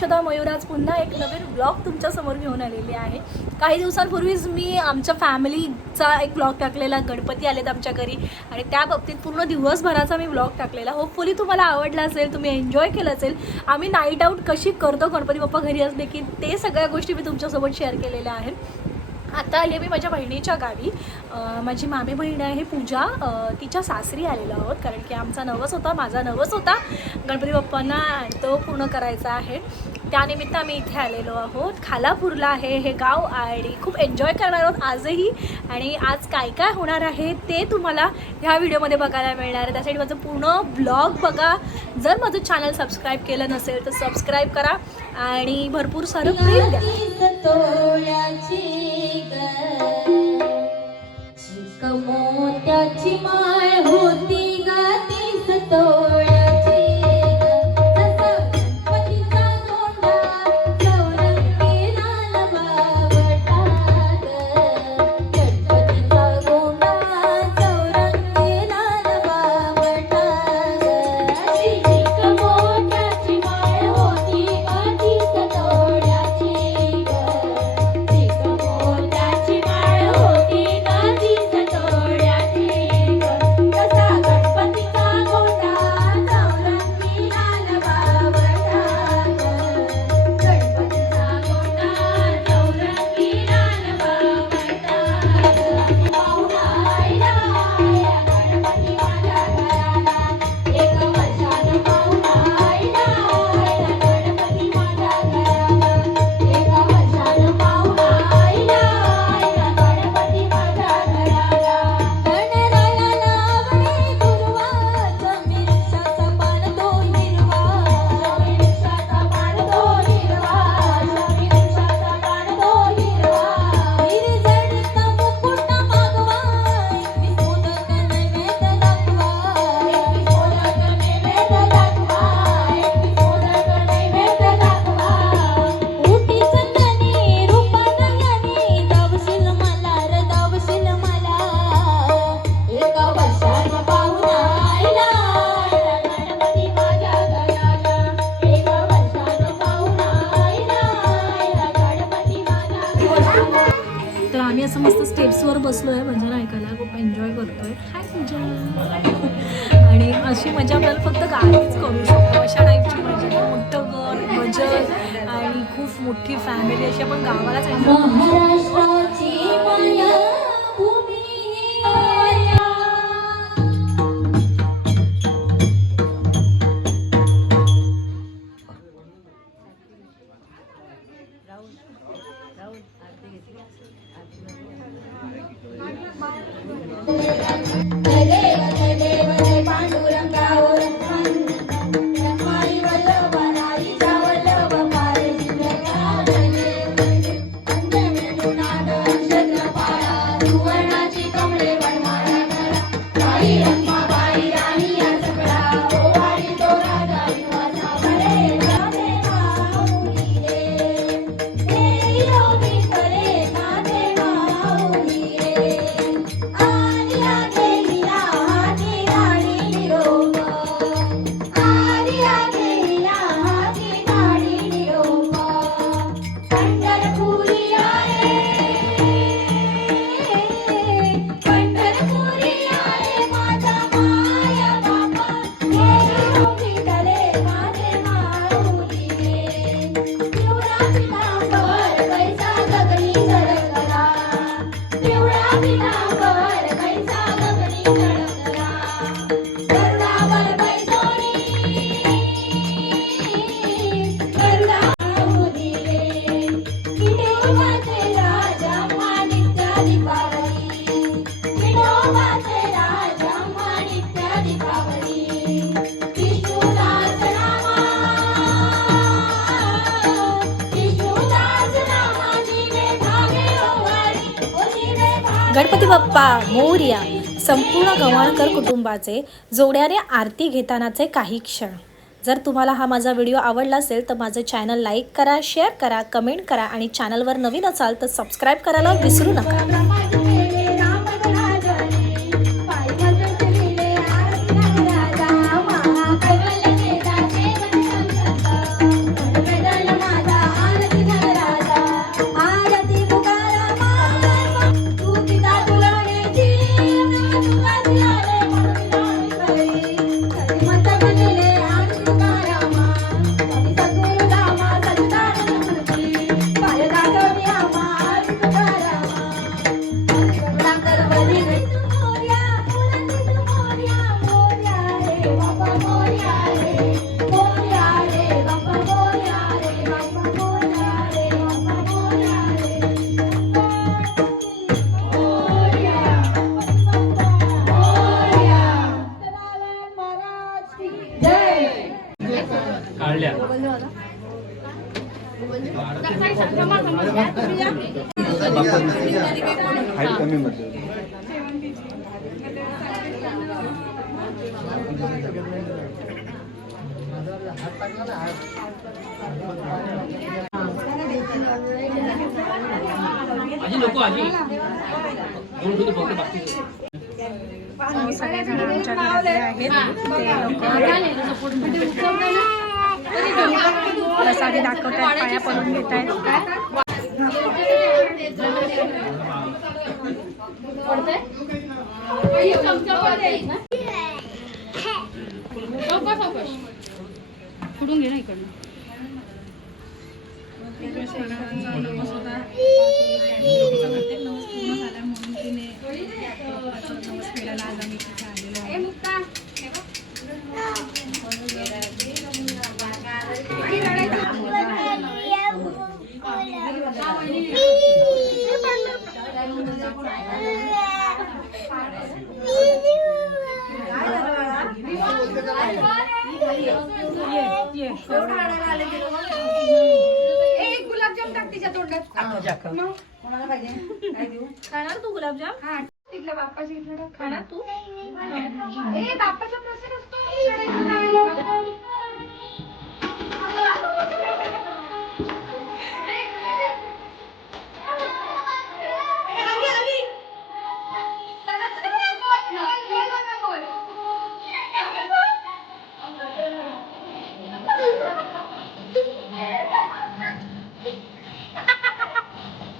अक्षदा मयुराज पुन्हा एक नवीन ब्लॉग तुमच्यासमोर घेऊन आलेली आहे. काही दिवसांपूर्वीच मी आमच्या फॅमिलीचा एक ब्लॉग टाकलेला गणपती आलेत आमच्या घरी. आणि त्या बाबतीत पूर्ण दिवसभराचा मी ब्लॉग टाकलेला. होपफुली तुम्हाला आवडला असेल तुम्ही एन्जॉय केलं असेल. आम्ही नाईट आऊट कशी करतो गणपती बाप्पा घरी असले की ते सगळ्या गोष्टी मी तुमच्यासोबत शेअर केलेल्या आहेत. आता आली मी माझ्या बहिणीच्या गावी. माझी मामी बहीण आहे पूजा. तिच्या सासरी आलेलो आहोत कारण की आमचा नवस होता माझा नवस होता. गणपती बाप्पांना तो पूर्ण करायचा आहे. त्यानिमित्त आम्ही इथे आलेलो आहोत. खालापूरला आहे हे गाव आणि खूप एन्जॉय करणार आहोत आजही. आणि आज काय काय होणार आहे ते तुम्हाला ह्या व्हिडिओमध्ये बघायला मिळणार आहे. त्यासाठी माझं पूर्ण ब्लॉग बघा. जर माझं चॅनल सबस्क्राईब केलं नसेल तर सबस्क्राईब करा. आणि भरपूर सारं प्रेम द्या. मोत्याची माय होती. असं मस्त स्टेप्सवर बसलो आहे भजन ऐकायला. खूप एन्जॉय करतोय. हाय पूजा. आणि अशी मजा आपल्याला फक्त गाडीच करू शकतो. अशा टाईपची मजा. मोठं घर भजन आणि खूप मोठी फॅमिली अशी आपण गावालाच enjoy करू शकतो. गणपती बाप्पा मोर्या संपूर्ण गव्हाणकर कुटुंबाचे जोड्याने आरती घेतानाचे काही क्षण. जर तुम्हाला हा माझा व्हिडिओ आवडला असेल तर माझं चॅनल लाईक करा शेअर करा कमेंट करा आणि चॅनलवर नवीन असाल तर सबस्क्राईब करायला विसरू नका. आजी नको आजी. दोन ठेवतो फक्त सगळेजण आमच्या घरातले आहेत. ते लोक. प्रसादी दाखवतात पाया पडून घेत आहेत कुठून घे ना इकडनं. हो. कोणाला पाहिजे? काय खाणार तू गुलाबजाम? हा. बाप्पाची खाणार तू? बाप्पाचा प्रसंग असतो.